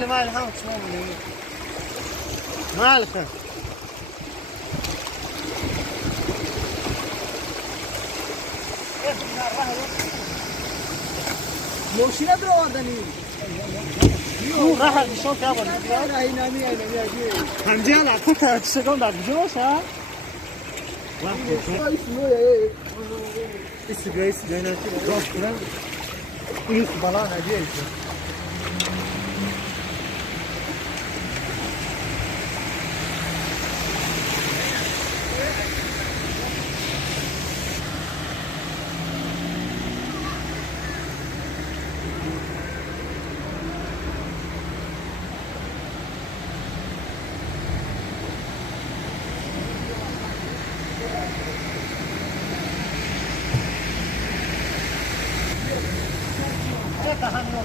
مال هم شلون مالك ماشینا در آوردنی او راح شلون تابون راهی نمی همجا لقطه تشکون در جوش ها استقايس جاينا راس كلام يس بلان هديه تهنئ